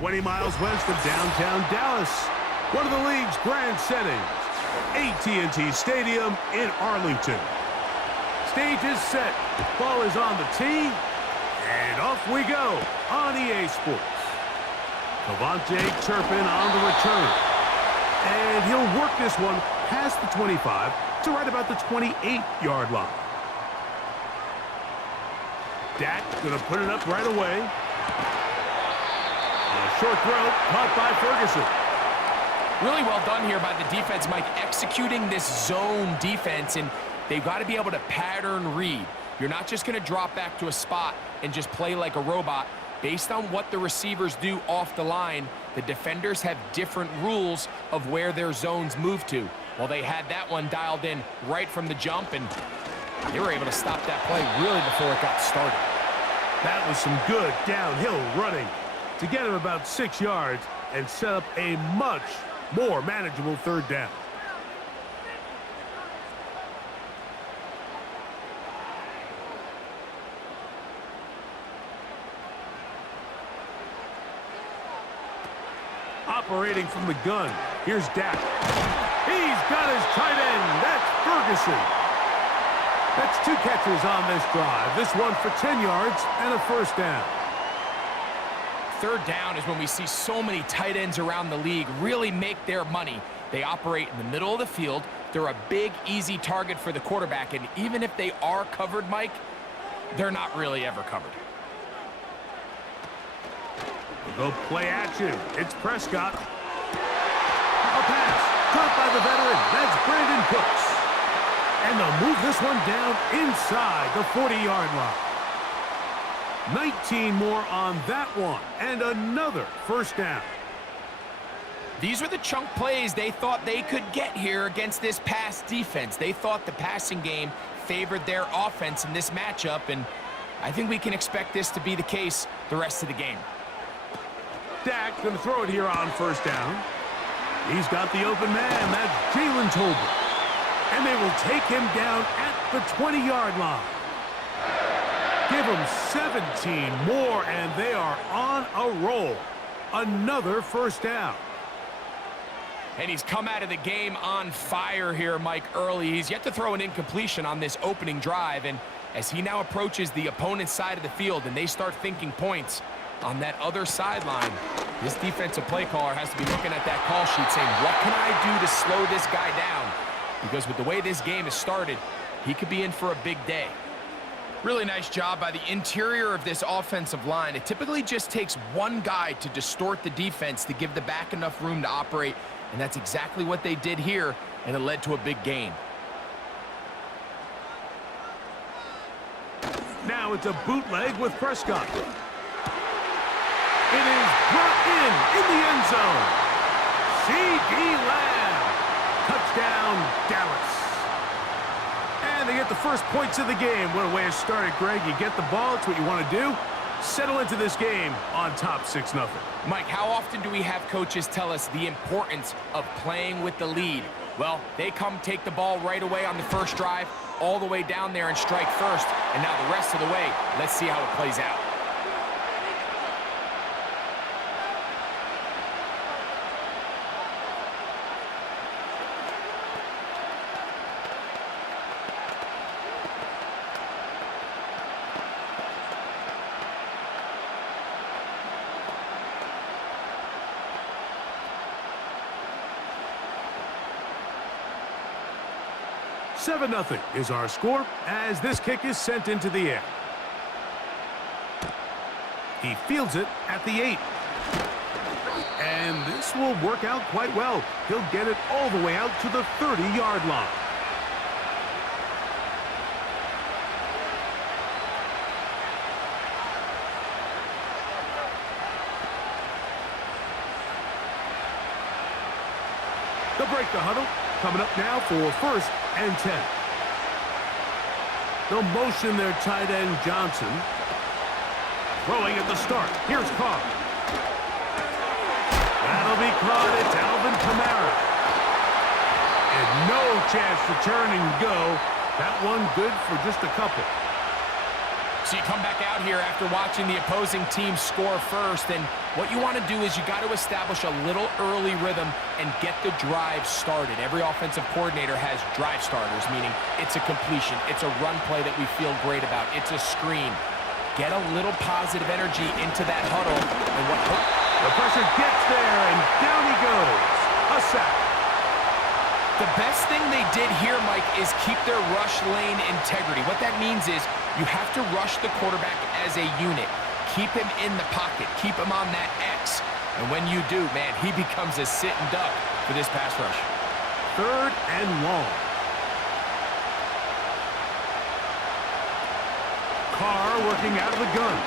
20 miles west of downtown Dallas, one of the league's grand settings, AT&T Stadium in Arlington. Stage is set, ball is on the tee, and off we go on EA Sports. Cavante Turpin on the return, and he'll work this one past the 25 to right about the 28-yard line. Dak going to put it up right away. A short throw caught by Ferguson. Really well done here by the defense, Mike, executing this zone defense, and they've got to be able to pattern read. You're not just going to drop back to a spot and just play like a robot. Based on what the receivers do off the line, the defenders have different rules of where their zones move to. Well, they had that one dialed in right from the jump, and they were able to stop that play really before it got started. That was some good downhill running to get him about 6 yards and set up a much more manageable third down. Operating from the gun, here's Dak. He's got his tight end. That's Ferguson. That's 2 catches on this drive. This one for 10 yards and a first down. Third down is when we see so many tight ends around the league really make their money. They operate in the middle of the field. They're a big, easy target for the quarterback, and even if they are covered, Mike, they're not really ever covered. We'll go play action. It's Prescott. A pass caught by the veteran. That's Brandon Cooks. And they'll move this one down inside the 40-yard line. 19 more on that one, and another first down. These are the chunk plays they thought they could get here against this pass defense. They thought the passing game favored their offense in this matchup, and I think we can expect this to be the case the rest of the game. Dak going to throw it here on first down. He's got the open man. That's Jalen Tolbert. And they will take him down at the 20-yard line. Give them 17 more, and they are on a roll. Another first down. And he's come out of the game on fire here, Mike, early. He's yet to throw an incompletion on this opening drive, and as he now approaches the opponent's side of the field and they start thinking points on that other sideline, this defensive play caller has to be looking at that call sheet saying, what can I do to slow this guy down? Because with the way this game has started, he could be in for a big day. Really nice job by the interior of this offensive line. It typically just takes one guy to distort the defense to give the back enough room to operate, and that's exactly what they did here, and it led to a big gain. Now it's a bootleg with Prescott. It is brought in the end zone. C.D. Lamb. Touchdown, Dallas. And they get the first points of the game. What a way to start it, Greg. You get the ball. It's what you want to do. Settle into this game on top 6-0. Mike, how often do we have coaches tell us the importance of playing with the lead? Well, they come take the ball right away on the first drive, all the way down there and strike first. And now the rest of the way, let's see how it plays out. Seven 7-0 is our score as this kick is sent into the air. He fields it at the 8. And this will work out quite well. He'll get it all the way out to the 30-yard line. They'll break the huddle. Coming up now for first and 10. They'll motion their tight end Johnson. Throwing at the start. Here's Carr. That'll be caught. It's Alvin Kamara. And no chance to turn and go. That one good for just a couple. So you come back out here after watching the opposing team score first, and what you want to do is you got to establish a little early rhythm and get the drive started. Every offensive coordinator has drive starters, meaning it's a completion, it's a run play that we feel great about, it's a screen. Get a little positive energy into that huddle, and the pressure gets there, and down he goes. A sack. The best thing they did here, Mike, is keep their rush lane integrity. What that means is you have to rush the quarterback as a unit. Keep him in the pocket. Keep him on that X. And when you do, man, he becomes a sitting duck for this pass rush. 3rd and long. Carr working out of the gun.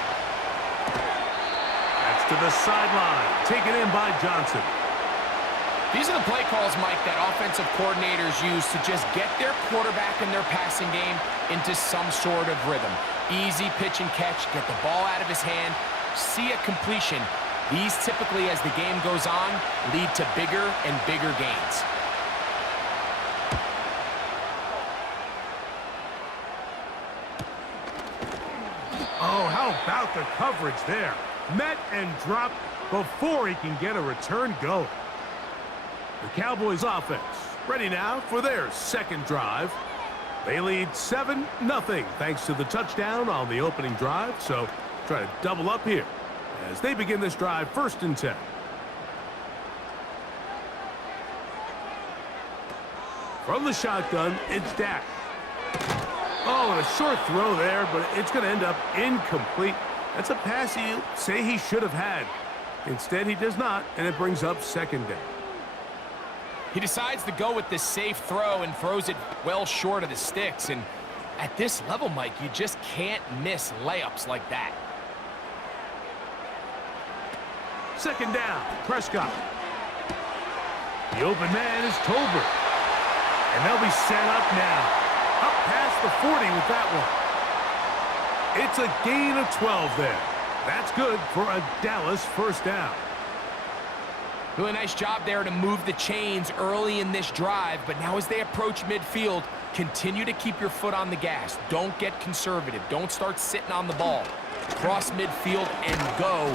That's to the sideline. Taken in by Johnson. These are the play calls, Mike, that offensive coordinators use to just get their quarterback and their passing game into some sort of rhythm. Easy pitch and catch, get the ball out of his hand, see a completion. These typically, as the game goes on, lead to bigger and bigger gains. Oh, how about the coverage there? Met and dropped before he can get a return going. The Cowboys offense ready now for their second drive. They lead 7-0 thanks to the touchdown on the opening drive. So try to double up here as they begin this drive 1st and 10. From the shotgun, it's Dak. Oh, and a short throw there, but it's going to end up incomplete. That's a pass he'll say he should have had. Instead, he does not, and it brings up 2nd down. He decides to go with the safe throw and throws it well short of the sticks. And at this level, Mike, you just can't miss layups like that. 2nd down, Prescott. The open man is Tolbert. And they'll be set up now. Up past the 40 with that one. It's a gain of 12 there. That's good for a Dallas 1st down. Really nice job there to move the chains early in this drive, but now as they approach midfield, continue to keep your foot on the gas. Don't get conservative. Don't start sitting on the ball. Cross midfield and go.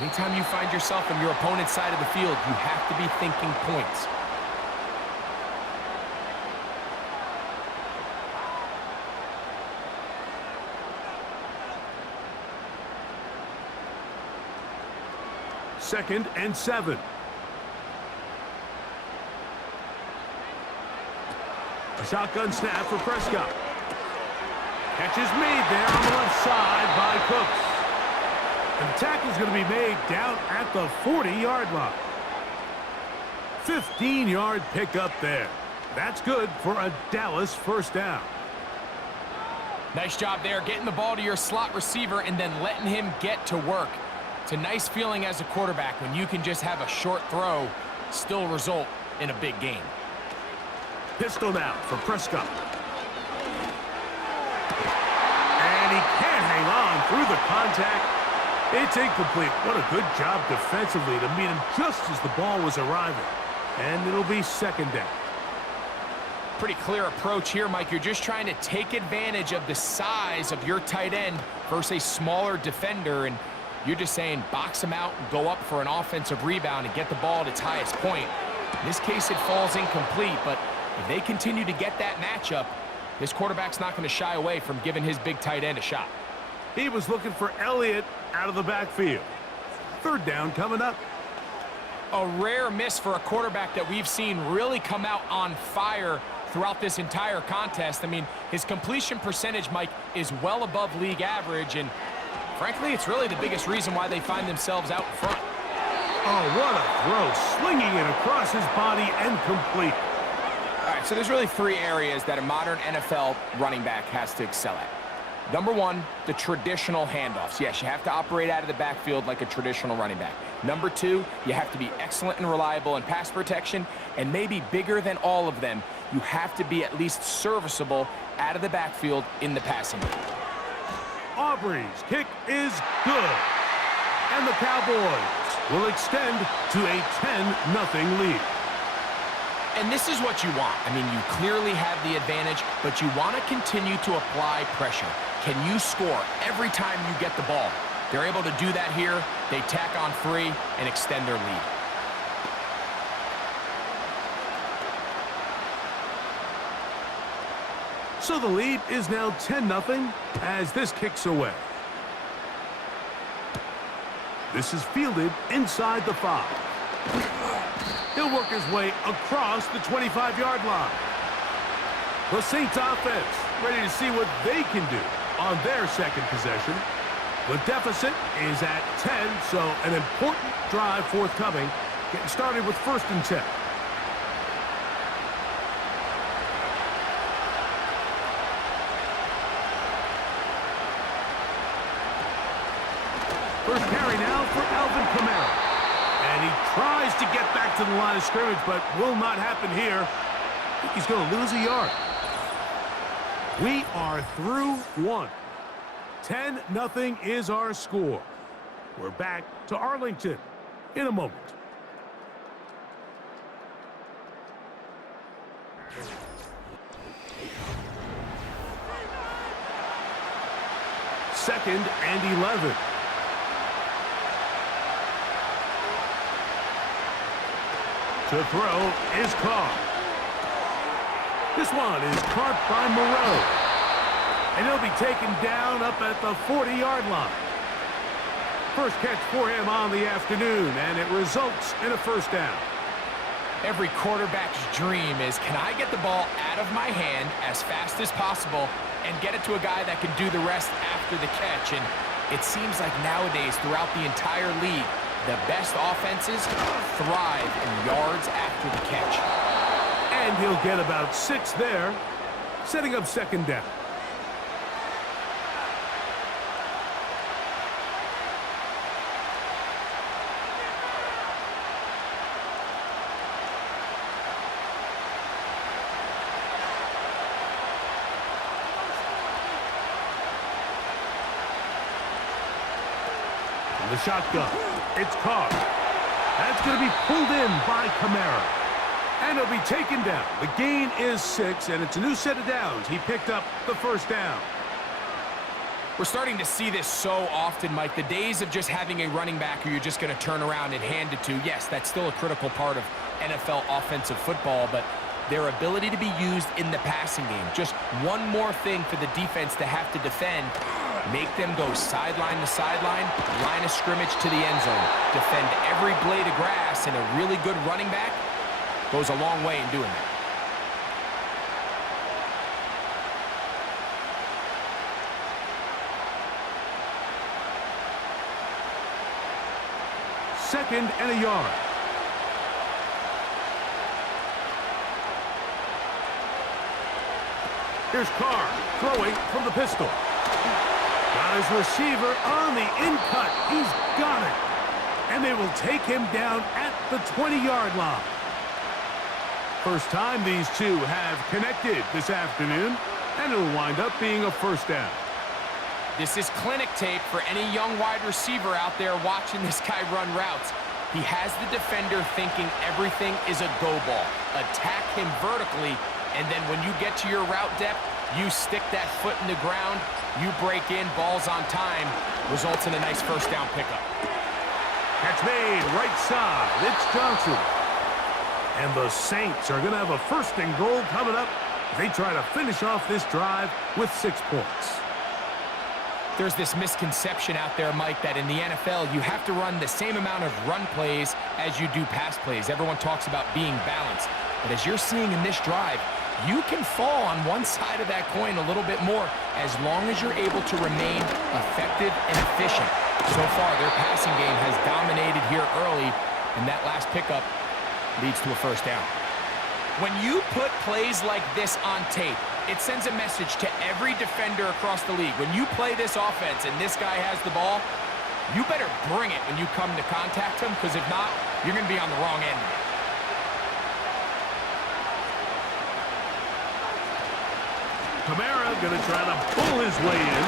Anytime you find yourself on your opponent's side of the field, you have to be thinking points. Second and 7. A shotgun snap for Prescott. Catch is made there on the left side by Cooks. And the tackle's going to be made down at the 40-yard line. 15-yard pickup there. That's good for a Dallas 1st down. Nice job there, getting the ball to your slot receiver and then letting him get to work. It's a nice feeling as a quarterback when you can just have a short throw still result in a big game. Pistol now for Prescott. And he can't hang on through the contact. It's incomplete. What a good job defensively to meet him just as the ball was arriving. And it'll be 2nd down. Pretty clear approach here, Mike. You're just trying to take advantage of the size of your tight end versus a smaller defender, and you're just saying box him out and go up for an offensive rebound and get the ball at its highest point. In this case, it falls incomplete, but if they continue to get that matchup, this quarterback's not going to shy away from giving his big tight end a shot. He was looking for Elliott out of the backfield. 3rd down coming up. A rare miss for a quarterback that we've seen really come out on fire throughout this entire contest. I mean, his completion percentage, Mike, is well above league average, and frankly, it's really the biggest reason why they find themselves out in front. Oh, what a throw. Slinging it across his body and complete. All right, so there's really 3 areas that a modern NFL running back has to excel at. Number 1, the traditional handoffs. Yes, you have to operate out of the backfield like a traditional running back. Number 2, you have to be excellent and reliable in pass protection, and maybe bigger than all of them, you have to be at least serviceable out of the backfield in the passing game. Aubrey's kick is good. And the Cowboys will extend to a 10-0 lead. And this is what you want. I mean, you clearly have the advantage, but you want to continue to apply pressure. can you score every time you get the ball? They're able to do that here. They tack on 3 and extend their lead. So the lead is now 10-0 as this kicks away. This is fielded inside the 5. He'll work his way across the 25-yard line. The Saints offense ready to see what they can do on their second possession. The deficit is at 10, so an important drive forthcoming. Getting started with 1st and 10. First carry now for Alvin Kamara. And he tries to get back to the line of scrimmage, but will not happen here. I think he's going to lose a yard. We are through 1. 10-0 is our score. We're back to Arlington in a moment. Second and 11. To throw is caught. This one is caught by Moreau. And he'll be taken down up at the 40-yard line. First catch for him on the afternoon, and it results in a first down. Every quarterback's dream is, can I get the ball out of my hand as fast as possible and get it to a guy that can do the rest after the catch? And it seems like nowadays, throughout the entire league, the best offenses thrive in yards after the catch. And he'll get about 6 there, setting up second down. The shotgun. It's caught. That's going to be pulled in by Kamara. And he'll be taken down. The gain is 6, and it's a new set of downs. He picked up the first down. We're starting to see this so often, Mike. The days of just having a running back who you're just going to turn around and hand it to, yes, that's still a critical part of NFL offensive football, but their ability to be used in the passing game, just one more thing for the defense to have to defend. Make them go sideline to sideline, line of scrimmage to the end zone. Defend every blade of grass, and a really good running back goes a long way in doing that. Second and a yard. Here's Carr throwing from the pistol. Got his receiver on the in-cut. He's got it. And they will take him down at the 20-yard line. First time these two have connected this afternoon, and it'll wind up being a first down. This is clinic tape for any young wide receiver out there watching this guy run routes. He has the defender thinking everything is a go ball. Attack him vertically, and then when you get to your route depth, you stick that foot in the ground, you break in, balls on time, results in a nice first down pickup. Catch made, right side. It's Johnson. And the Saints are going to have a first and goal coming up as they try to finish off this drive with 6 points. There's this misconception out there, Mike, that in the NFL, you have to run the same amount of run plays as you do pass plays. Everyone talks about being balanced. But as you're seeing in this drive, you can fall on one side of that coin a little bit more as long as you're able to remain effective and efficient. So far, their passing game has dominated here early, and that last pickup leads to a first down. When you put plays like this on tape, it sends a message to every defender across the league. When you play this offense and this guy has the ball, you better bring it when you come to contact him, because if not, you're going to be on the wrong end of it. Kamara going to try to pull his way in.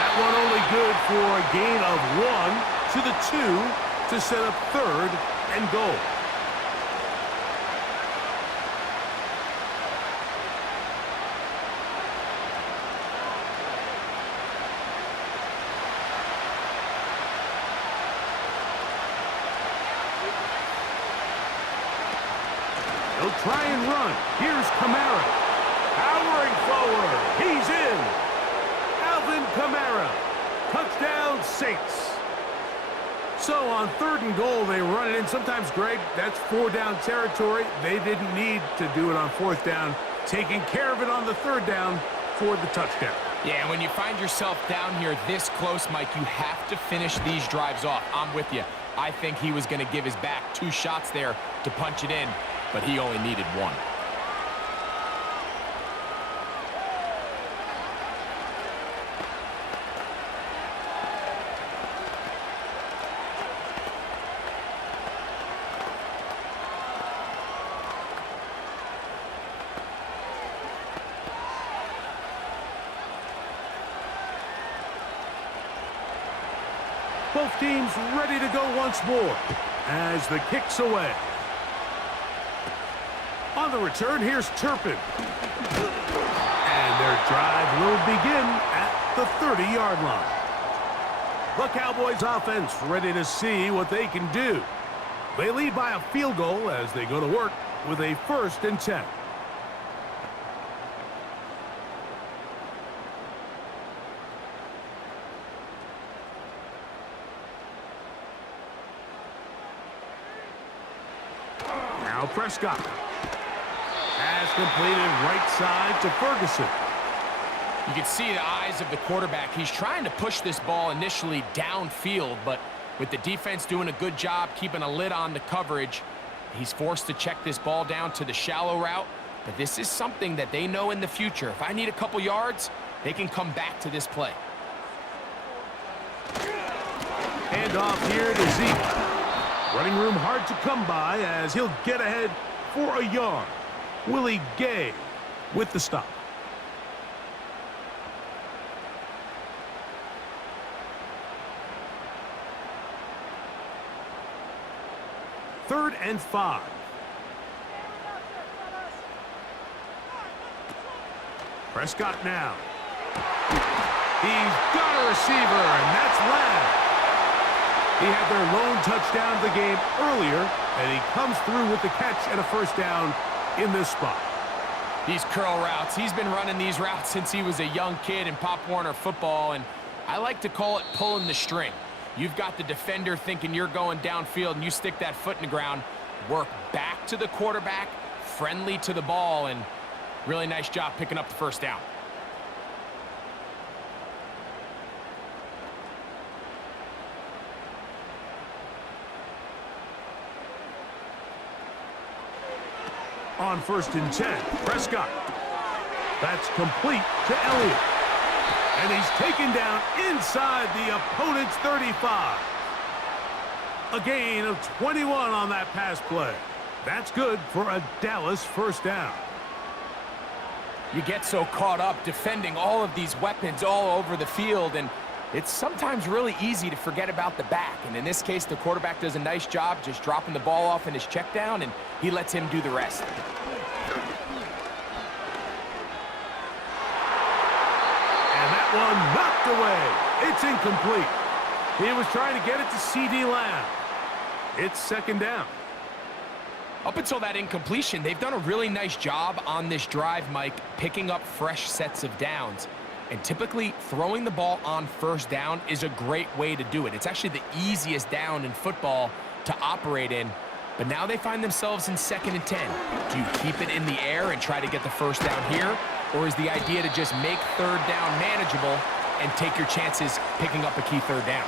That one only good for a gain of 1 to the 2 to set up third and goal. He'll try and run. Here's Kamara. Powering forward. He's in. Alvin Kamara. Touchdown, Saints. So on 3rd and goal, they run it in. Sometimes, Greg, that's 4-down territory. They didn't need to do it on 4th down. Taking care of it on the 3rd down for the touchdown. Yeah, when you find yourself down here this close, Mike, you have to finish these drives off. I'm with you. I think he was going to give his back 2 shots there to punch it in, but he only needed 1. Both teams ready to go once more as the kick's away. On the return, here's Turpin. And their drive will begin at the 30-yard line. The Cowboys offense ready to see what they can do. They lead by a field goal as they go to work with a 1st and 10. Now Prescott. Pass completed right side to Ferguson. You can see the eyes of the quarterback. He's trying to push this ball initially downfield, but with the defense doing a good job keeping a lid on the coverage, he's forced to check this ball down to the shallow route. But this is something that they know in the future. If I need a couple yards, they can come back to this play. Hand off here to Zeke. Running room hard to come by as he'll get ahead for a yard. Willie Gay with the stop. Third and 5. Prescott now. He's got a receiver, and that's Lamb. He had their lone touchdown of the game earlier, and he comes through with the catch and a 1st down in this spot. These curl routes, he's been running these routes since he was a young kid in Pop Warner football, and I like to call it pulling the string. You've got the defender thinking you're going downfield, and you stick that foot in the ground, work back to the quarterback, friendly to the ball, and really nice job picking up the 1st down. On 1st and 10, Prescott. That's complete to Elliott. And he's taken down inside the opponent's 35. A gain of 21 on that pass play. That's good for a Dallas 1st down. You get so caught up defending all of these weapons all over the field, and it's sometimes really easy to forget about the back. And in this case, the quarterback does a nice job just dropping the ball off in his check down, and he lets him do the rest. And that one knocked away. It's incomplete. He was trying to get it to C.D. Lamb. It's 2nd down. Up until that incompletion, they've done a really nice job on this drive, Mike, picking up fresh sets of downs. And typically, throwing the ball on 1st down is a great way to do it. It's actually the easiest down in football to operate in. But now they find themselves in 2nd and 10. Do you keep it in the air and try to get the 1st down here? Or is the idea to just make 3rd down manageable and take your chances picking up a key 3rd down?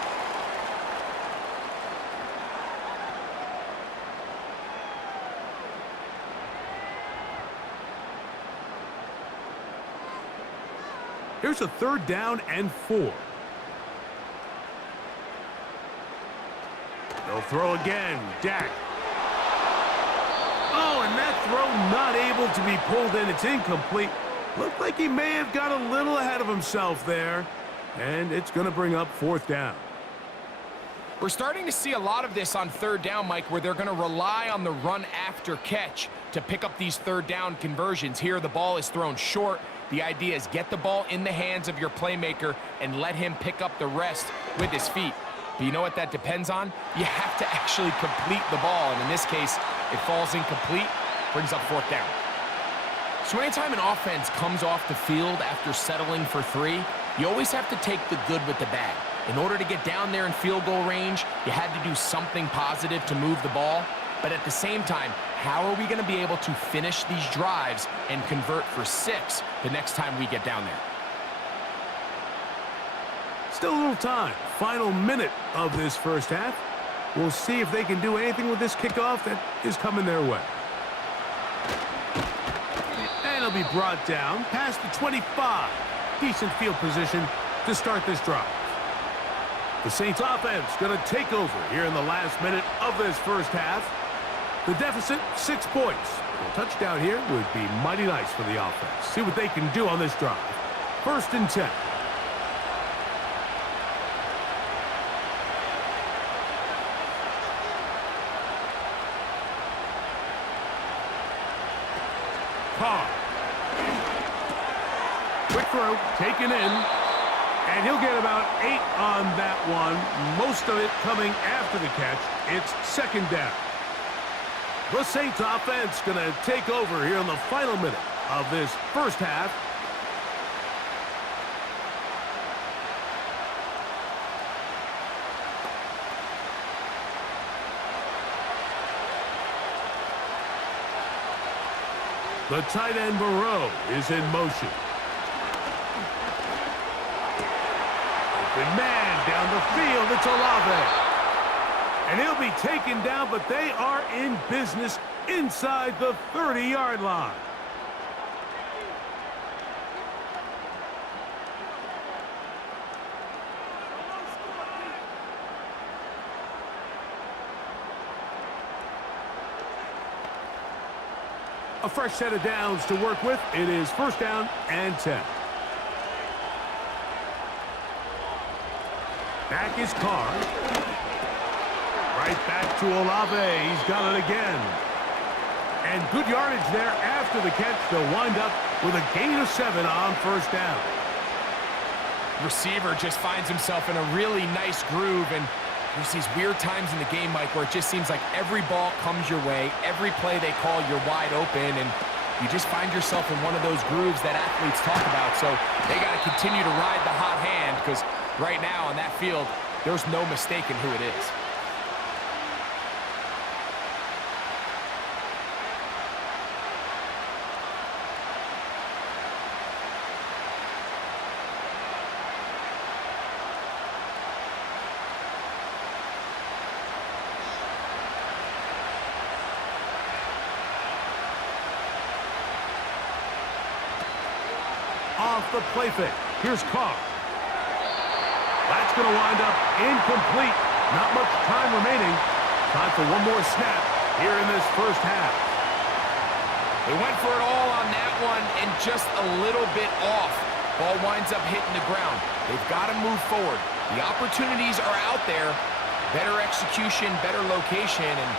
Here's a 3rd down and 4. They'll throw again. Dak. Oh, and that throw not able to be pulled in. It's incomplete. Looked like he may have got a little ahead of himself there. And it's going to bring up 4th down. We're starting to see a lot of this on 3rd down, Mike, where they're going to rely on the run after catch to pick up these 3rd down conversions. Here, the ball is thrown short. The idea is get the ball in the hands of your playmaker and let him pick up the rest with his feet. But you know what that depends on? You have to actually complete the ball. And in this case, it falls incomplete. Brings up 4th down. So anytime an offense comes off the field after settling for 3, you always have to take the good with the bad. In order to get down there in field goal range, you had to do something positive to move the ball. But at the same time, how are we going to be able to finish these drives and convert for 6 the next time we get down there? Still a little time. Final minute of this first half. We'll see if they can do anything with this kickoff that is coming their way. And it'll be brought down past the 25. Decent field position to start this drive. The Saints offense going to take over here in the last minute of this first half. The deficit, 6 points. A touchdown here would be mighty nice for the offense. See what they can do on this drive. 1st and 10. Carr. Quick throw, taken in. And he'll get about 8 on that one. Most of it coming after the catch. It's 2nd down. The Saints offense going to take over here in the final minute of this first half. The tight end Moreau is in motion. Open man down the field. It's Olave. And he'll be taken down, but they are in business inside the 30-yard line. A fresh set of downs to work with. It is 1st down and 10. Back is Carr. Right back to Olave. He's got it again. And good yardage there after the catch. They'll wind up with a gain of 7 on 1st down. Receiver just finds himself in a really nice groove, and there's these weird times in the game, Mike, where it just seems like every ball comes your way, every play they call, you're wide open, and you just find yourself in one of those grooves that athletes talk about. So they got to continue to ride the hot hand, because right now on that field, there's no mistaking who it is. Off the play fake. Here's Carr. That's going to wind up incomplete. Not much time remaining. Time for one more snap here in this first half. They went for it all on that one and just a little bit off. Ball winds up hitting the ground. They've got to move forward. The opportunities are out there. Better execution, better location, and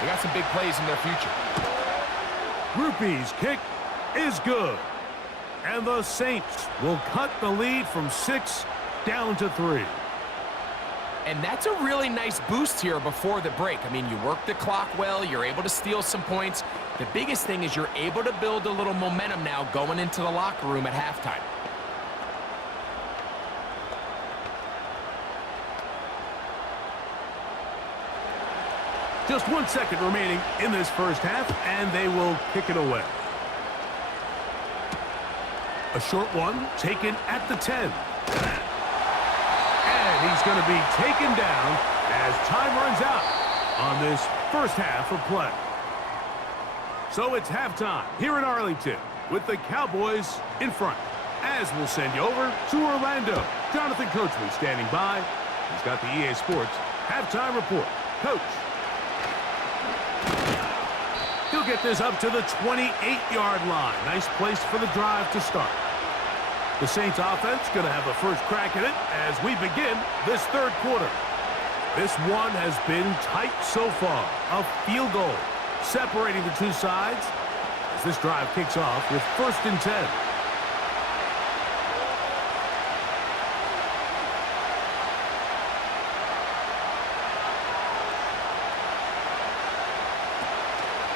they got some big plays in their future. Rupee's kick is good. And the Saints will cut the lead from 6 down to 3. And that's a really nice boost here before the break. I mean, you work the clock well, you're able to steal some points. The biggest thing is you're able to build a little momentum now going into the locker room at halftime. Just 1 second remaining in this first half, and they will kick it away. A short one taken at the 10. And he's going to be taken down as time runs out on this first half of play. So it's halftime here in Arlington with the Cowboys in front. As we'll send you over to Orlando. Jonathan Coachman standing by. He's got the EA Sports halftime report. Coach. He'll get this up to the 28-yard line. Nice place for the drive to start. The Saints offense going to have a first crack at it as we begin this third quarter. This one has been tight so far. A field goal separating the two sides as this drive kicks off with 1st and 10.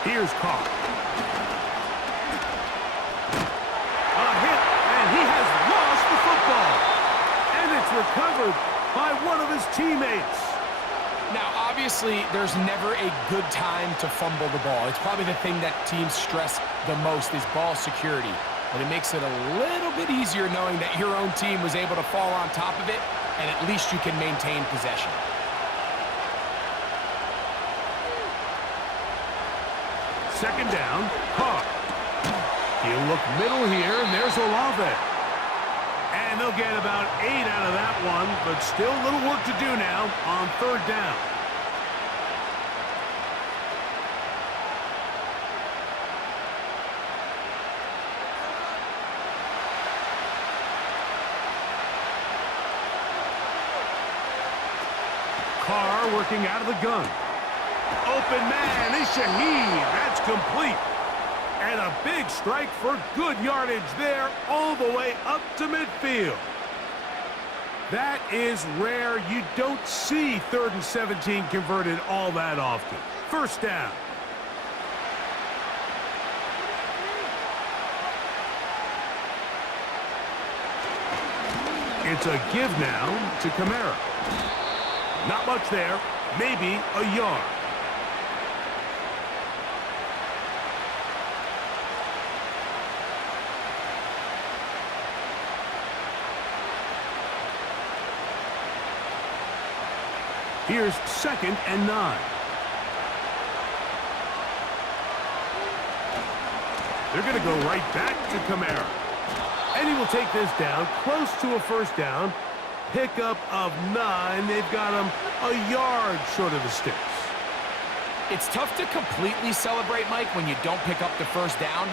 Here's Carr. A hit, and he has lost the football. And it's recovered by one of his teammates. Now, obviously, there's never a good time to fumble the ball. It's probably the thing that teams stress the most is ball security. But it makes it a little bit easier knowing that your own team was able to fall on top of it, and at least you can maintain possession. Second down, Carr. He'll look middle here, and there's Olave. And they'll get about 8 out of that one, but still a little work to do now on third down. Carr working out of the gun. Open man is Shaheed. That's complete. And a big strike for good yardage there all the way up to midfield. That is rare. You don't see 3rd and 17 converted all that often. First down. It's a give now to Kamara. Not much there. Maybe a yard. Here's 2nd and 9. They're going to go right back to Kamara. And he will take this down close to a first down. Pickup of 9. They've got him a yard short of the sticks. It's tough to completely celebrate, Mike, when you don't pick up the first down,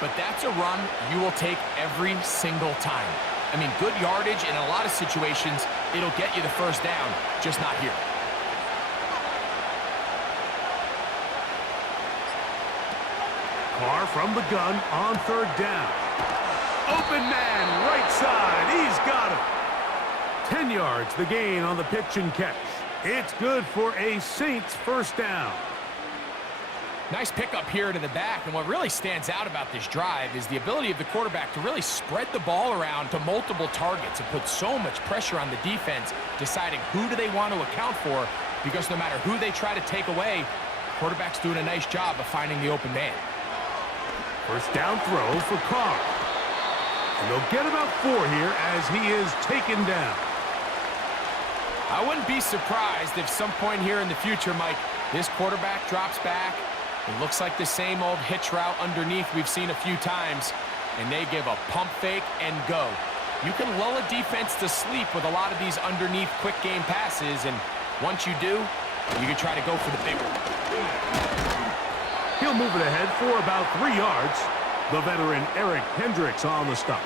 but that's a run you will take every single time. I mean, good yardage in a lot of situations, it'll get you the first down, just not here. Carr from the gun on third down. Open man, right side. He's got it. 10 yards, the gain on the pitch and catch. It's good for a Saints first down. Nice pickup here to the back, and what really stands out about this drive is the ability of the quarterback to really spread the ball around to multiple targets and put so much pressure on the defense, deciding who do they want to account for, because no matter who they try to take away, the quarterback's doing a nice job of finding the open man. First down throw for Carr. And they'll get about 4 here as he is taken down. I wouldn't be surprised if some point here in the future, Mike, this quarterback drops back. It looks like the same old hitch route underneath we've seen a few times, and they give a pump fake and go. You can lull a defense to sleep with a lot of these underneath quick game passes, and once you do, you can try to go for the big one. He'll move it ahead for about 3 yards. The veteran Eric Hendricks on the stop.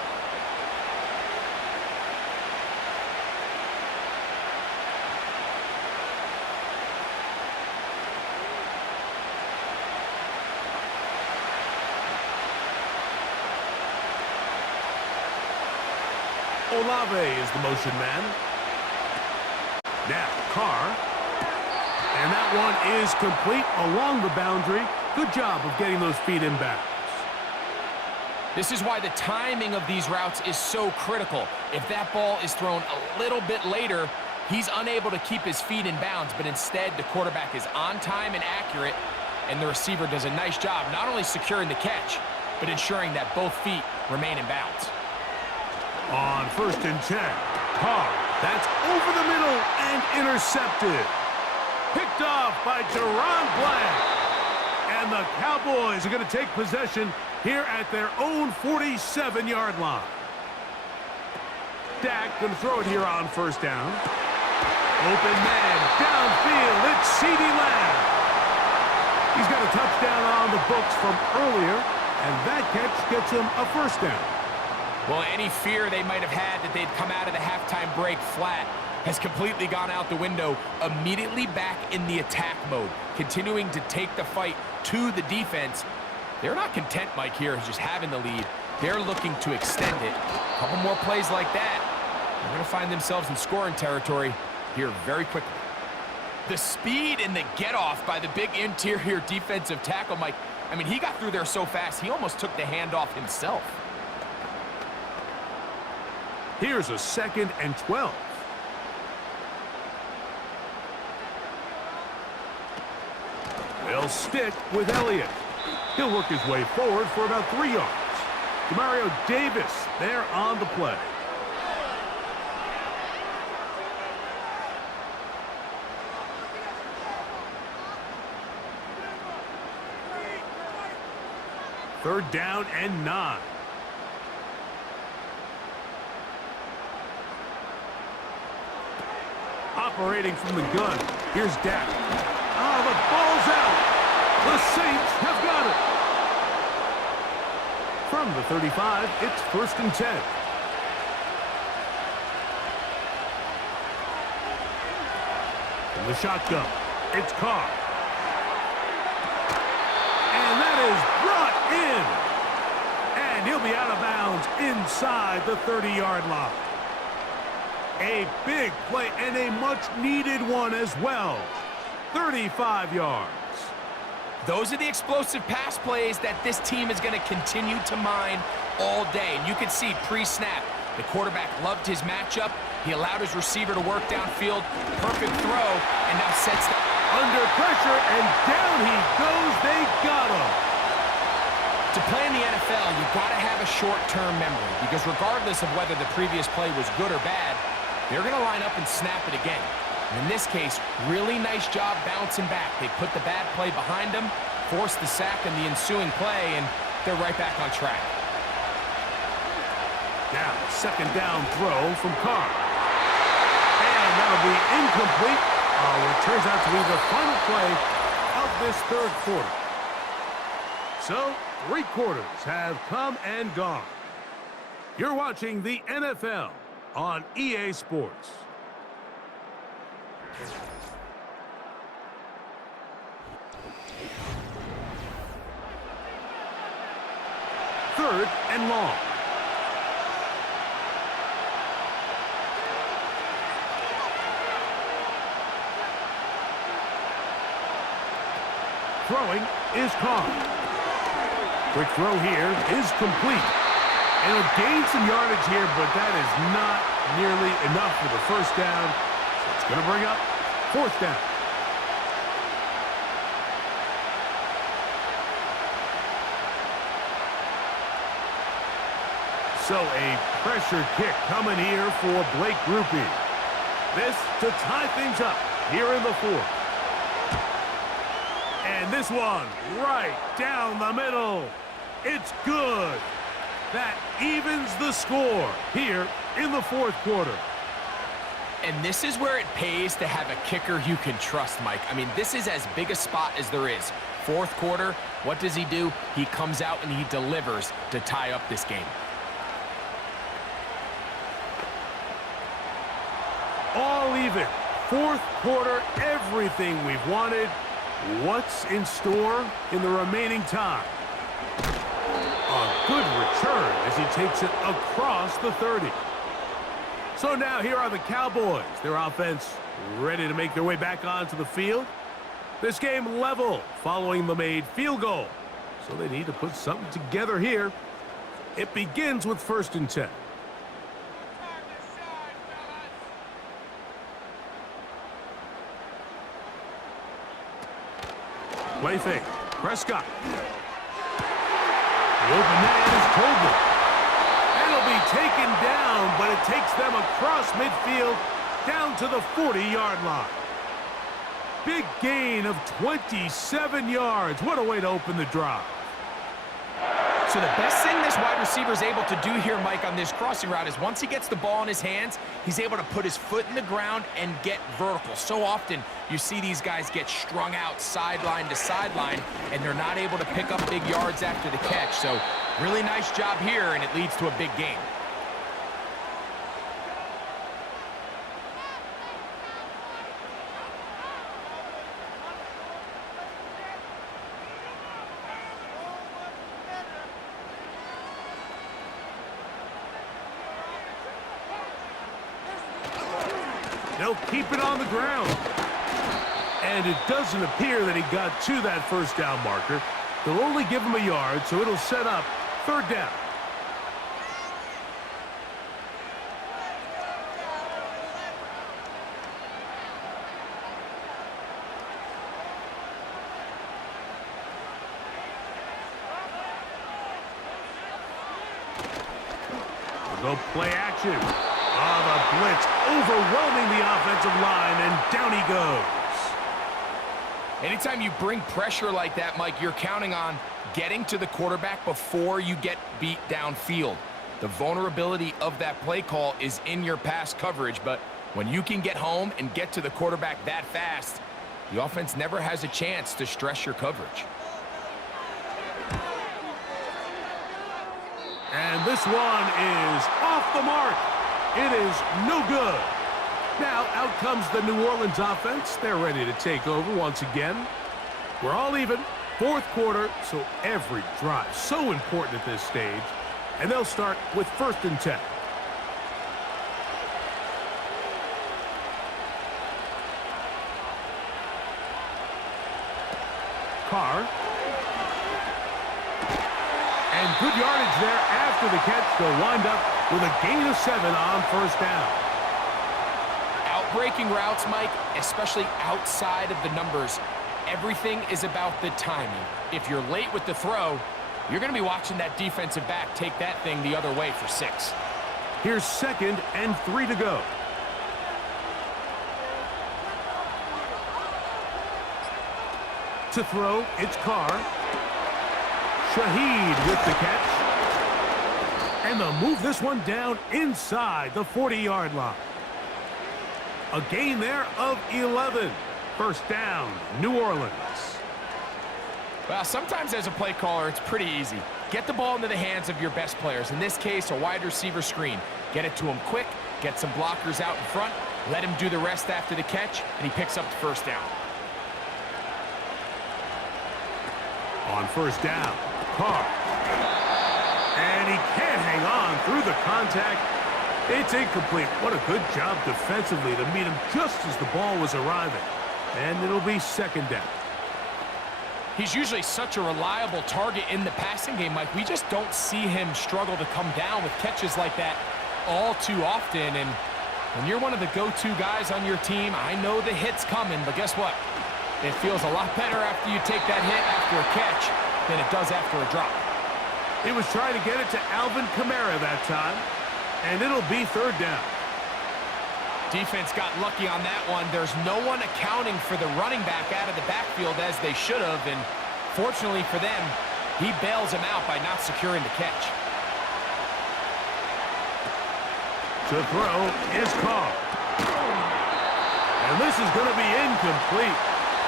Olave is the motion man. Now, Carr. And that one is complete along the boundary. Good job of getting those feet in bounds. This is why the timing of these routes is so critical. If that ball is thrown a little bit later, he's unable to keep his feet in bounds, but instead the quarterback is on time and accurate, and the receiver does a nice job not only securing the catch, but ensuring that both feet remain in bounds. On 1st and 10, Carr. That's over the middle and intercepted. Picked off by Deron Blank. And the Cowboys are going to take possession here at their own 47-yard line. Dak going to throw it here on first down. Open man, downfield, it's CeeDee Lamb. He's got a touchdown on the books from earlier, and that catch gets him a first down. Well, any fear they might have had that they'd come out of the halftime break flat has completely gone out the window. Immediately back in the attack mode, continuing to take the fight to the defense. They're not content, Mike, here as just having the lead. They're looking to extend it. A couple more plays like that, they're going to find themselves in scoring territory here very quickly. The speed and the get-off by the big interior defensive tackle, Mike. I mean, he got through there so fast, he almost took the handoff himself. Here's a 2nd and 12. They'll stick with Elliott. He'll work his way forward for about 3 yards. Demario Davis there on the play. Third down and 9. Operating from the gun. Here's Dak. Oh, the ball's out. The Saints have got it. From the 35, it's 1st and 10. From the shotgun, it's Carr. And that is brought in. And he'll be out of bounds inside the 30-yard line. A big play and a much-needed one as well. 35 yards. Those are the explosive pass plays that this team is going to continue to mine all day. And you can see pre-snap, the quarterback loved his matchup. He allowed his receiver to work downfield. Perfect throw, and now sets the... Under pressure, and down he goes. They got him. To play in the NFL, you've got to have a short-term memory, because regardless of whether the previous play was good or bad, they're going to line up and snap it again. And in this case, really nice job bouncing back. They put the bad play behind them, forced the sack in the ensuing play, and they're right back on track. Now, 2nd down throw from Carr. And that'll be incomplete. It turns out to be the final play of this 3rd quarter. So, 3 quarters have come and gone. You're watching the NFL on EA Sports. Third and long. Throwing is Carr. Quick throw here is complete. And he'll gain some yardage here, but that is not nearly enough for the 1st down. So it's going to bring up 4th down. So a pressure kick coming here for Blake Grupe. This to tie things up here in the 4th. And this one right down the middle. It's good. That evens the score here in the 4th quarter. And this is where it pays to have a kicker you can trust, Mike. I mean, this is as big a spot as there is. 4th quarter, what does he do? He comes out and he delivers to tie up this game. All even. 4th quarter, everything we've wanted. What's in store in the remaining time? A good return as he takes it across the 30. So now here are the Cowboys. Their offense ready to make their way back onto the field. This game level following the made field goal. So they need to put something together here. It begins with 1st and 10. Play fake. Prescott. The open man is Tolbert. And it'll be taken down, but it takes them across midfield down to the 40-yard line. Big gain of 27 yards. What a way to open the drive. So the best thing this wide receiver is able to do here, Mike, on this crossing route is once he gets the ball in his hands, he's able to put his foot in the ground and get vertical. So often you see these guys get strung out sideline to sideline, and they're not able to pick up big yards after the catch. So really nice job here, and it leads to a big gain. They'll keep it on the ground. And it doesn't appear that he got to that first down marker. They'll only give him a yard, so it'll set up third down. Go play action. The blitz overwhelming the offensive line, and down he goes. Anytime you bring pressure like that, Mike, you're counting on getting to the quarterback before you get beat downfield. The vulnerability of that play call is in your pass coverage, but when you can get home and get to the quarterback that fast, the offense never has a chance to stress your coverage. And this one is off the mark. It is no good. Now out comes the New Orleans offense. They're ready to take over once again. We're all even. Fourth quarter, so every drive so important at this stage. And they'll start with 1st and 10. Carr. And good yardage there after the catch. They'll wind up with a gain of 7 on 1st down. Outbreaking routes, Mike, especially outside of the numbers, everything is about the timing. If you're late with the throw, you're going to be watching that defensive back take that thing the other way for 6. Here's 2nd and 3 to go. To throw, it's Carr. Shaheed with the catch. And they'll move this one down inside the 40-yard line. A gain there of 11. 1st down, New Orleans. Well, sometimes as a play caller, it's pretty easy. Get the ball into the hands of your best players. In this case, a wide receiver screen. Get it to him quick, get some blockers out in front, let him do the rest after the catch, and he picks up the 1st down. On 1st down, Carr. And he can't hang on through the contact. It's incomplete. What a good job defensively to meet him just as the ball was arriving. And it'll be 2nd down. He's usually such a reliable target in the passing game, Mike. We just don't see him struggle to come down with catches like that all too often. And when you're one of the go-to guys on your team, I know the hit's coming, but guess what? It feels a lot better after you take that hit after a catch than it does after a drop. He was trying to get it to Alvin Kamara that time, and it'll be 3rd down. Defense got lucky on that one. There's no one accounting for the running back out of the backfield as they should have, and fortunately for them, he bails him out by not securing the catch. To throw is Carr. And this is going to be incomplete.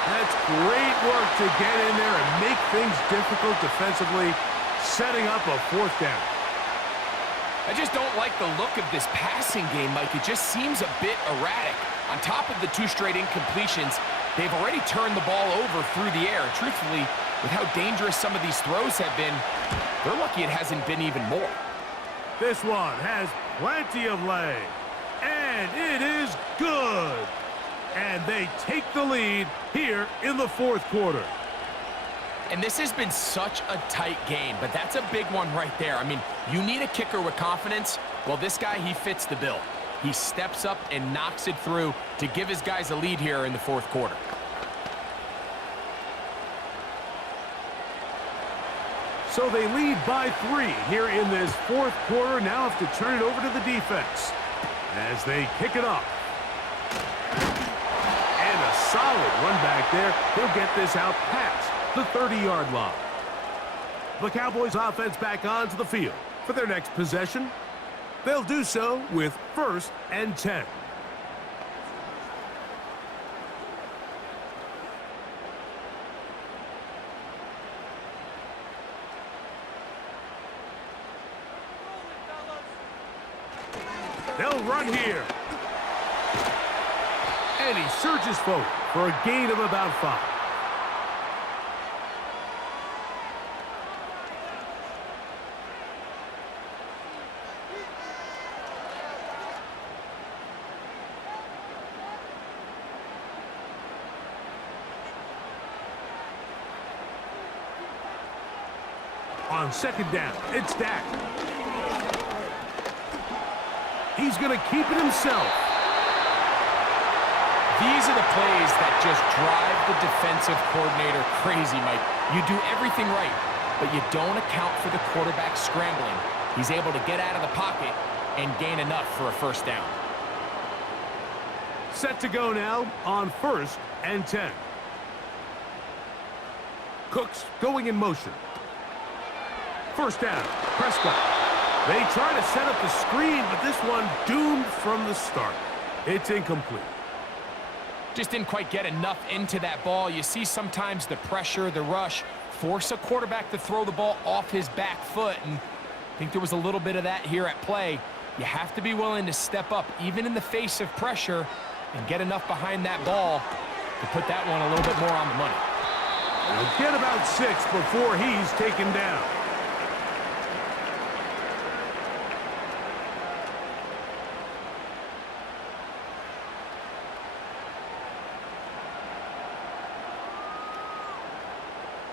That's great work to get in there and make things difficult defensively, setting up a 4th down. I just don't like the look of this passing game, Mike. It just seems a bit erratic. On top of the 2 straight incompletions, they've already turned the ball over through the air. Truthfully, with how dangerous some of these throws have been, they're lucky it hasn't been even more. This one has plenty of leg, and it is good. And they take the lead here in the 4th quarter. And this has been such a tight game, but that's a big one right there. I mean, you need a kicker with confidence. Well, this guy, he fits the bill. He steps up and knocks it through to give his guys a lead here in the 4th quarter. So they lead by 3 here in this 4th quarter. Now have to turn it over to the defense as they kick it off. And a solid run back there. He'll get this out past the 30-yard line. The Cowboys offense back onto the field for their next possession. They'll do so with 1st and 10. They'll run here. And he surges forward for a gain of about 5. On second down, it's Dak. He's going to keep it himself. These are the plays that just drive the defensive coordinator crazy, Mike. You do everything right, but you don't account for the quarterback scrambling. He's able to get out of the pocket and gain enough for a first down. Set to go now on 1st and 10. Cooks going in motion. First down, Prescott. They try to set up the screen, but this one doomed from the start. It's incomplete. Just didn't quite get enough into that ball. You see sometimes the pressure, the rush, force a quarterback to throw the ball off his back foot, and I think there was a little bit of that here at play. You have to be willing to step up, even in the face of pressure, and get enough behind that ball to put that one a little bit more on the money. He'll get about 6 before he's taken down.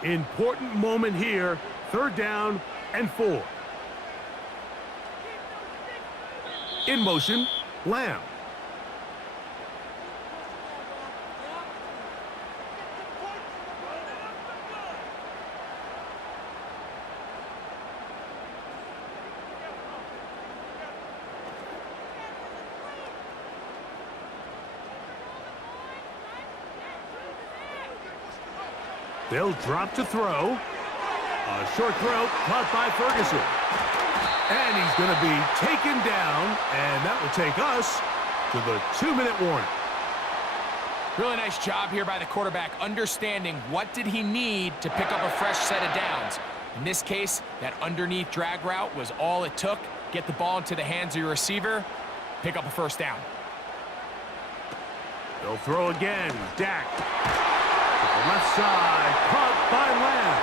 Important moment here, 3rd down and 4. In motion, Lamb. They'll drop to throw. A short throw caught by Ferguson. And he's going to be taken down, and that will take us to the 2-minute warning. Really nice job here by the quarterback, understanding what did he need to pick up a fresh set of downs. In this case, that underneath drag route was all it took. Get the ball into the hands of your receiver, pick up a first down. They'll throw again. Dak. Left side, caught by Lamb.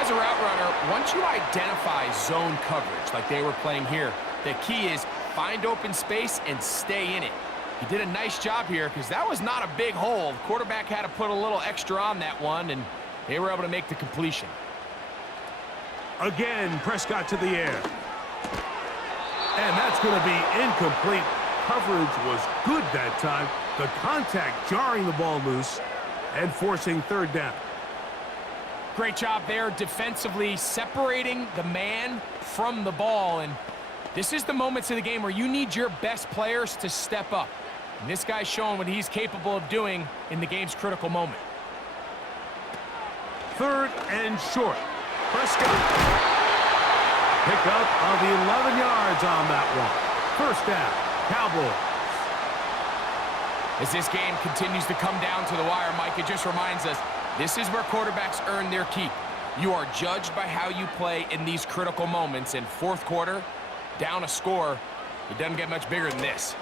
As a route runner, once you identify zone coverage like they were playing here, the key is find open space and stay in it. He did a nice job here because that was not a big hole. The quarterback had to put a little extra on that one, and they were able to make the completion. Again, Prescott to the air. And that's going to be incomplete. Coverage was good that time. The contact jarring the ball loose and forcing 3rd down. Great job there defensively, separating the man from the ball. And this is the moments of the game where you need your best players to step up. And this guy's showing what he's capable of doing in the game's critical moment. 3rd and short. Prescott. Pick up of 11 yards on that one. First down, Cowboys. As this game continues to come down to the wire, Mike, it just reminds us, this is where quarterbacks earn their keep. You are judged by how you play in these critical moments. In 4th quarter, down a score, it doesn't get much bigger than this.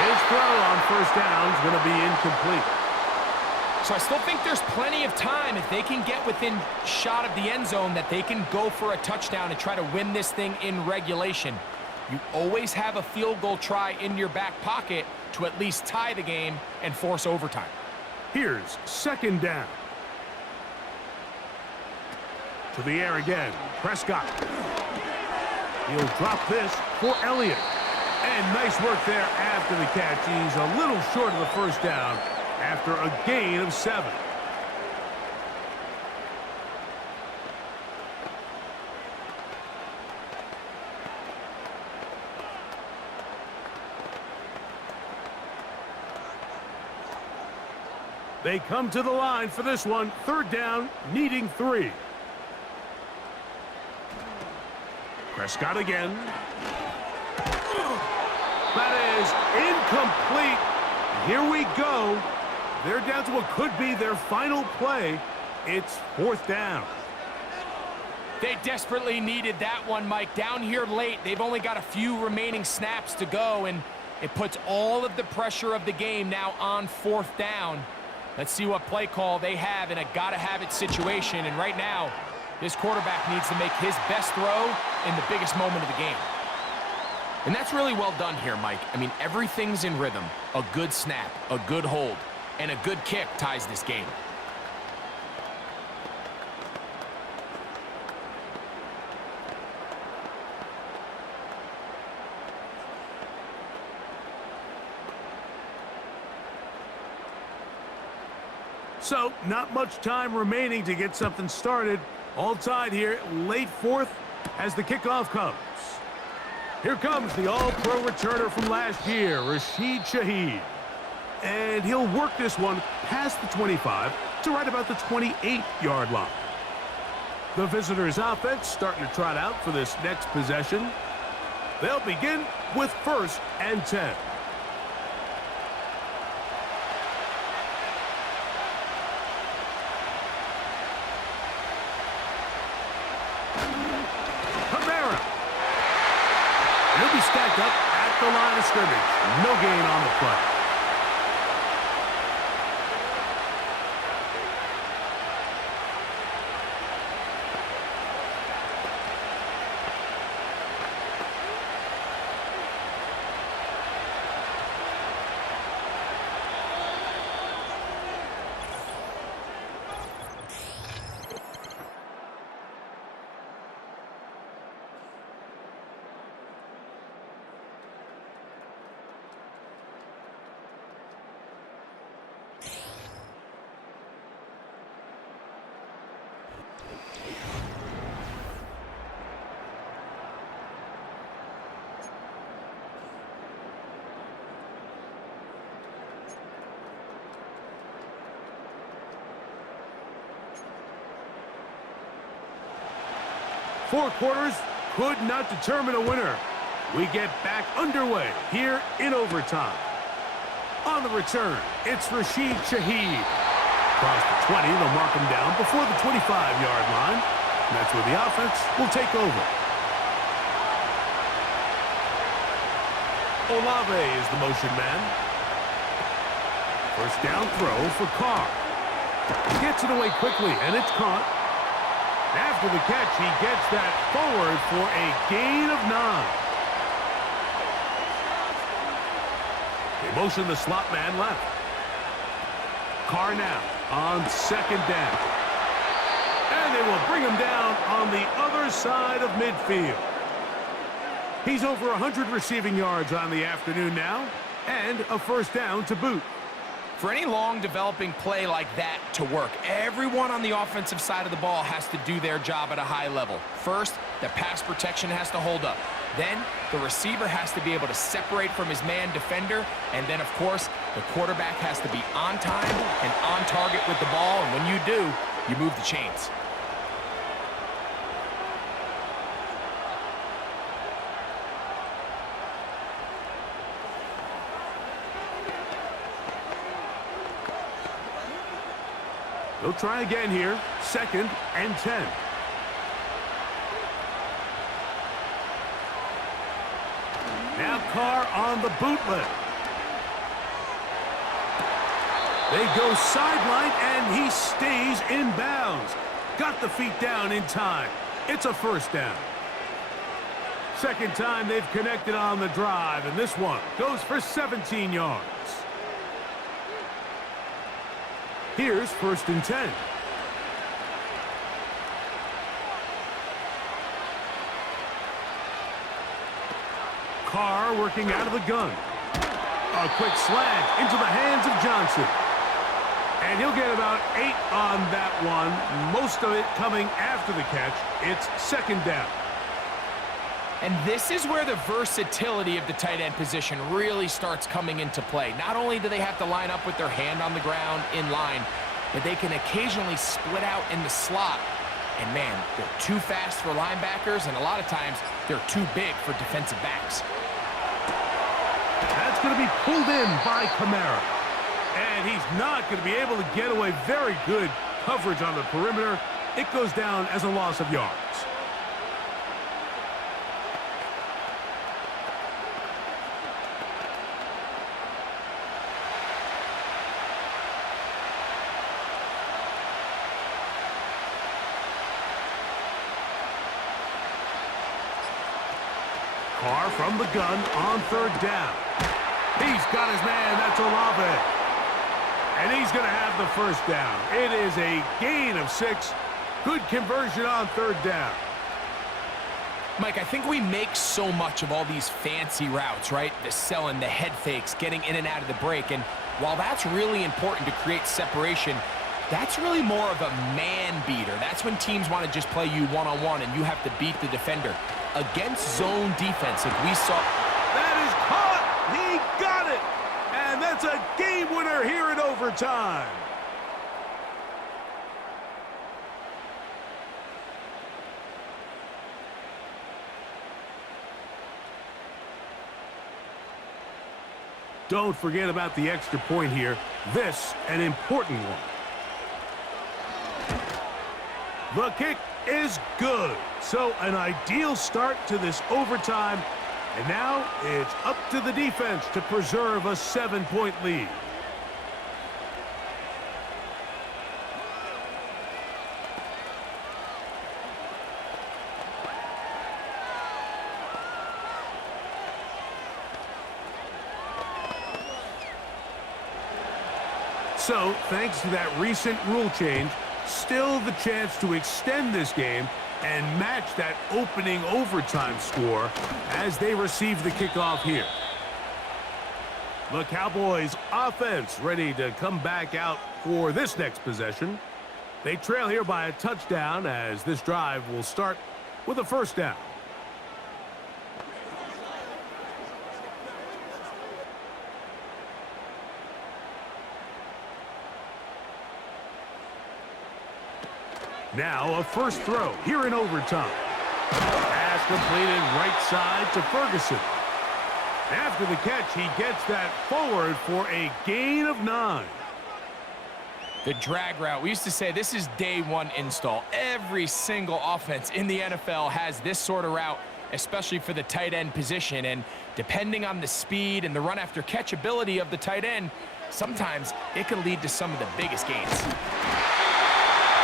His throw on 1st down is going to be incomplete. So I still think there's plenty of time if they can get within shot of the end zone that they can go for a touchdown and try to win this thing in regulation. You always have a field goal try in your back pocket to at least tie the game and force overtime. Here's 2nd down. To the air again, Prescott. He'll drop this for Elliott. And nice work there after the catch. He's a little short of the first down after a gain of 7. They come to the line for this one. 3rd down, needing 3. Prescott again. That is incomplete. Here we go. They're down to what could be their final play. It's 4th down. They desperately needed that one, Mike. Down here late, they've only got a few remaining snaps to go, and it puts all of the pressure of the game now on 4th down. Let's see what play call they have in a gotta-have-it situation. And right now, this quarterback needs to make his best throw in the biggest moment of the game. And that's really well done here, Mike. I mean, everything's in rhythm. A good snap, a good hold, and a good kick ties this game. So, not much time remaining to get something started. All tied here, late fourth, as the kickoff comes. Here comes the all-pro returner from last year, Rashid Shaheed. And he'll work this one past the 25 to right about the 28-yard line. The visitors' offense starting to trot out for this next possession. They'll begin with 1st and 10. He'll be stacked up at the line of scrimmage. No gain on the play. Four quarters could not determine a winner. We get back underway here in overtime. On the return, it's Rashid Shaheed. Across the 20, they'll mark him down before the 25-yard line. And that's where the offense will take over. Olave is the motion man. First down throw for Carr. Gets it away quickly, and it's caught. After the catch, he gets that forward for a gain of 9. They motion the slot man left. Carr now on 2nd down. And they will bring him down on the other side of midfield. He's over 100 receiving yards on the afternoon now, and a 1st down to boot. For any long developing play like that to work, everyone on the offensive side of the ball has to do their job at a high level. First, the pass protection has to hold up. Then, the receiver has to be able to separate from his man defender. And then, of course, the quarterback has to be on time and on target with the ball. And when you do, you move the chains. They'll try again here. 2nd and 10. Now Carr on the bootleg. They go sideline, and he stays in bounds. Got the feet down in time. It's a 1st down. 2nd time they've connected on the drive, and this one goes for 17 yards. Here's 1st and 10. Carr working out of the gun. A quick slant into the hands of Johnson. And he'll get about 8 on that one, most of it coming after the catch. It's 2nd down. And this is where the versatility of the tight end position really starts coming into play. Not only do they have to line up with their hand on the ground in line, but they can occasionally split out in the slot. And man, they're too fast for linebackers, and a lot of times they're too big for defensive backs. That's going to be pulled in by Kamara. And he's not going to be able to get away. Very good coverage on the perimeter. It goes down as a loss of yards. Carr from the gun on 3rd down. He's got his man. That's Olave. And he's going to have the 1st down. It is a gain of 6. Good conversion on 3rd down. Mike, I think we make so much of all these fancy routes, right? The selling, the head fakes, getting in and out of the break. And while that's really important to create separation, That's really more of a man beater. That's when teams want to just play you one-on-one and you have to beat the defender. Against zone defense, like we saw. That is caught. He got it. And that's a game winner here in overtime. Don't forget about the extra point here. This, an important one. The kick is good. So an ideal start to this overtime. And now it's up to the defense to preserve a 7-point lead. So, thanks to that recent rule change, still the chance to extend this game and match that opening overtime score as they receive the kickoff here. The Cowboys offense ready to come back out for this next possession. They trail here by a touchdown as this drive will start with a first down. Now a first throw here in overtime. Pass completed right side to Ferguson. After the catch, he gets that forward for a gain of 9. The drag route. We used to say this is day one install. Every single offense in the NFL has this sort of route, especially for the tight end position. And depending on the speed and the run after catch ability of the tight end, sometimes it can lead to some of the biggest gains.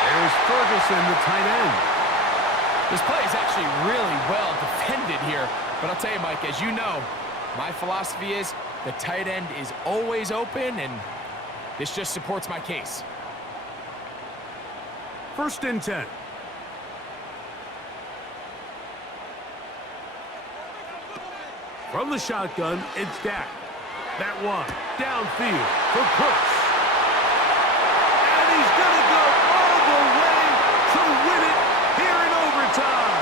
There's Ferguson, the tight end. This play is actually really well defended here. But I'll tell you, Mike, as you know, my philosophy is the tight end is always open, and this just supports my case. First and 10. From the shotgun, it's Dak. That one downfield for Cooks. And he's going to go all the way to win it here in overtime.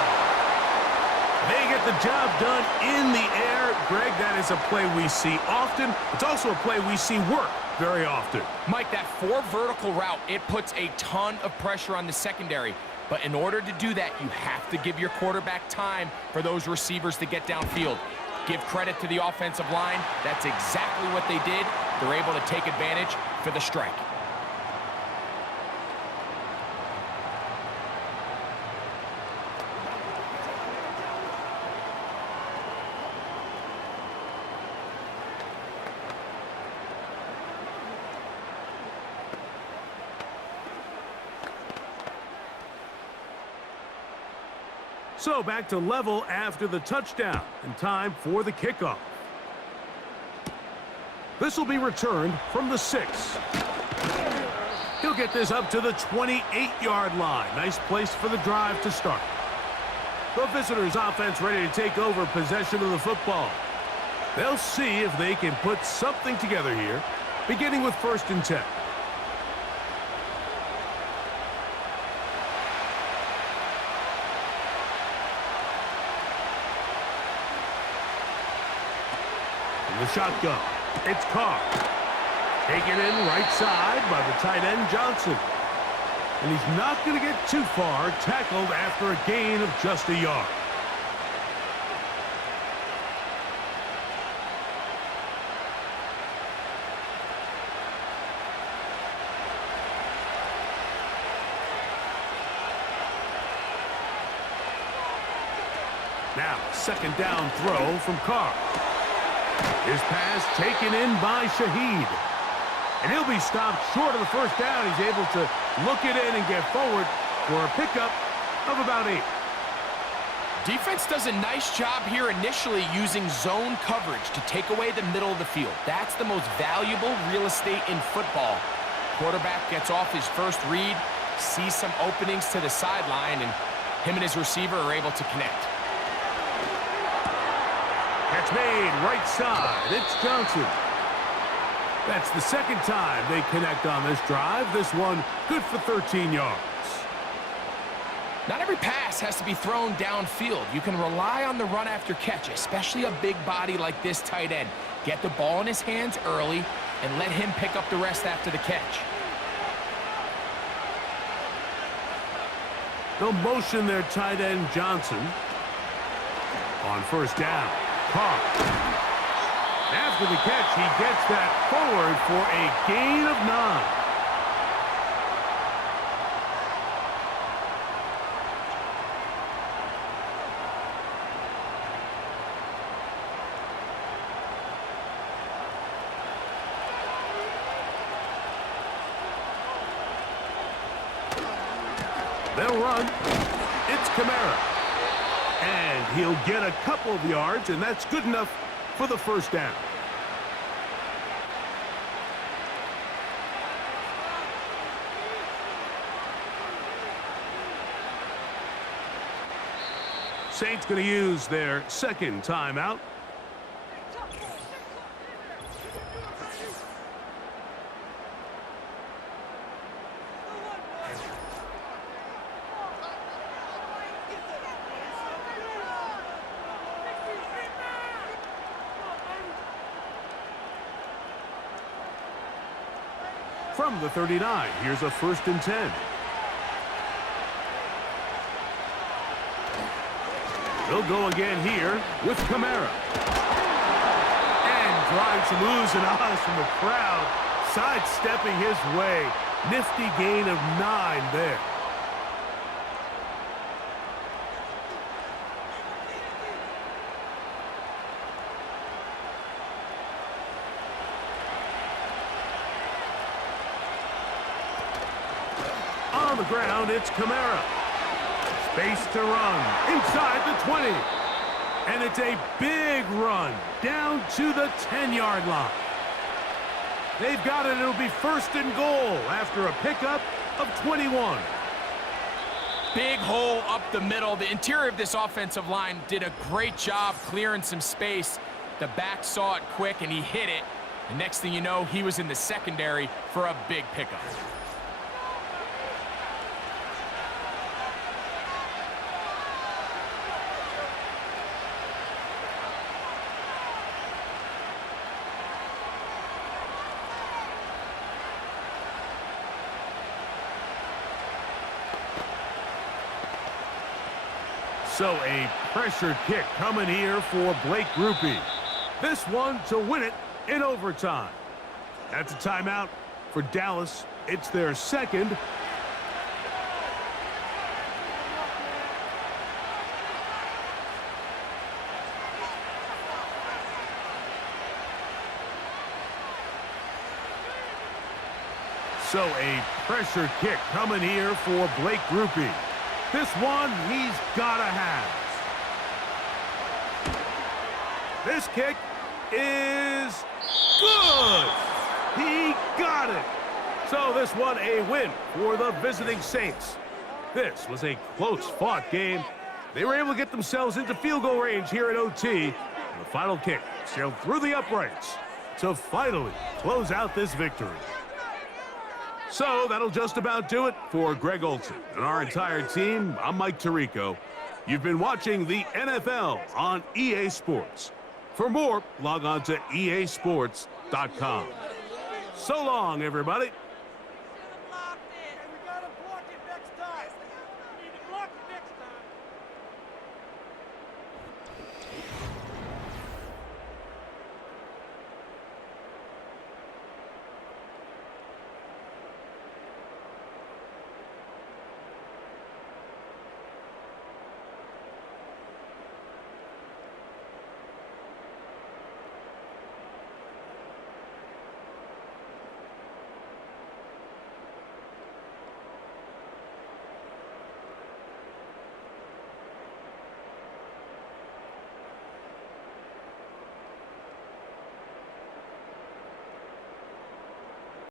They get the job done in the air. Greg, that is a play we see often. It's also a play we see work very often. Mike, that 4 vertical route, it puts a ton of pressure on the secondary. But in order to do that, you have to give your quarterback time for those receivers to get downfield. Give credit to the offensive line. That's exactly what they did. They're able to take advantage for the strike. So back to level after the touchdown, and time for the kickoff. This will be returned from the 6. He'll get this up to the 28-yard line. Nice place for the drive to start. The visitors' offense ready to take over possession of the football. They'll see if they can put something together here, beginning with first and 10. The shotgun. It's Carr. Taken in right side by the tight end Johnson. And he's not going to get too far, tackled after a gain of just a yard. Now, second down throw from Carr. His pass taken in by Shaheed. And he'll be stopped short of the first down. He's able to look it in and get forward for a pickup of about 8. Defense does a nice job here initially using zone coverage to take away the middle of the field. That's the most valuable real estate in football. Quarterback gets off his first read, sees some openings to the sideline, and him and his receiver are able to connect. Catch made right side. It's Johnson. That's the second time they connect on this drive. This one good for 13 yards. Not every pass has to be thrown downfield. You can rely on the run after catch, especially a big body like this tight end. Get the ball in his hands early and let him pick up the rest after the catch. They'll motion their tight end Johnson. On first down, Carr. After the catch, he gets that forward for a gain of 9. They'll run. It's Kamara. And he'll get a couple of yards, and that's good enough for the first down. Saints going to use their second timeout. From the 39, here's a 1st and 10. They'll go again here with Kamara. And drawing some oohs and ahs from the crowd, sidestepping his way. Nifty gain of 9 there. On the ground, it's Kamara. Space to run inside the 20. And it's a big run down to the 10-yard line. They've got it. It'll be 1st and goal after a pickup of 21. Big hole up the middle. The interior of this offensive line did a great job clearing some space. The back saw it quick, and he hit it. The next thing you know, he was in the secondary for a big pickup. So a pressure kick coming here for Blake Grupe. This one to win it in overtime. That's a timeout for Dallas. It's their second. So a pressure kick coming here for Blake Grupe. This one he's got to have. This kick is good. He got it. So this one a win for the visiting Saints. This was a close-fought game. They were able to get themselves into field goal range here at OT. And the final kick sailed through the uprights to finally close out this victory. So that'll just about do it for Greg Olson and our entire team. I'm Mike Tirico. You've been watching the NFL on EA Sports. For more, log on to easports.com. So long, everybody.